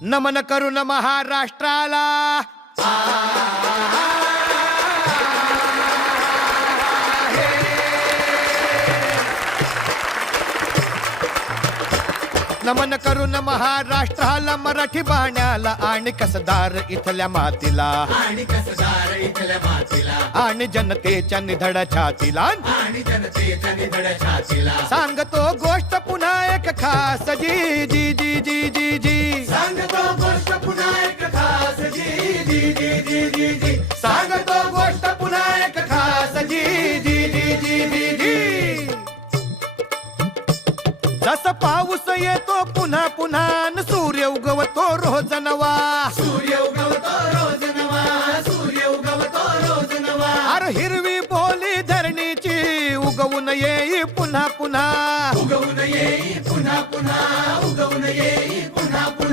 नमन करून महाराष्ट्राला नमन करून महाराष्ट्राला मराठी बाण्याला आणि कसदार इथल्या मातीला आणि जनतेच्या निधड्या छातीला सांगतो गोष्ट पुन्हा एक खास जी जी जी जी जी जी सांगतो गोष्ट पुन्हा एक खास जी जी जी जी जी जी सांगतो गोष्ट पुन्हा एक खास जी जी जी जी जी जी जस पाऊस येतो पुन्हा पुन्हा न सूर्य उगवतो रोज नवा सूर्य उगवतो रोज नवा सूर्य उगवतो रोज नवा अरे हिरवी बोली धरणीची उगवून येई पुन्हा पुन्हा उगवून येई पुन्हा पुन्हा उगवून येई पुन्हा पुन्हा